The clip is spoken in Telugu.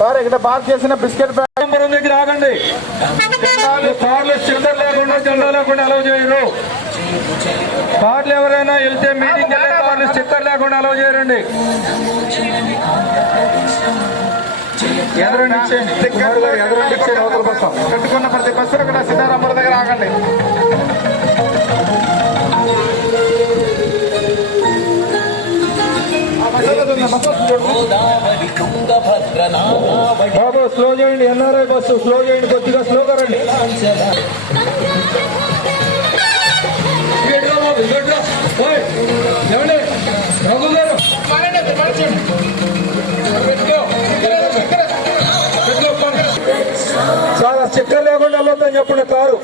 సార్ ఇక్కడ బాగా చేసిన బిస్కెట్ ప్యాకెట్ చిదంబరం దగ్గర ఆగండి. కార్లు స్టిక్కర్ లేకుండా జెండా లేకుండా అలౌ చేయరు. కార్లు ఎవరైనా వెళ్తే మీటింగ్ వెళ్ళే కార్లు స్టిక్కర్ లేకుండా అలౌ చేయరండి. పెట్టుకున్న ప్రతి బస్సులు ఇక్కడ సీతారామపురం దగ్గర ఆగండి. బస్సు. గోదావరి నామావళి బాబు స్లో చేయండి ఎన్ఆర్ఐ బస్సు స్లో చేయండి కొద్దిగా స్లోగా రండి ఇటురా బాబు, ఇటురా. ఓయ్, ఏమండి? రఘు గారు. ఆ స్టిక్కర్ లేకుండా వెళ్ళొద్దని చెప్పండి కారు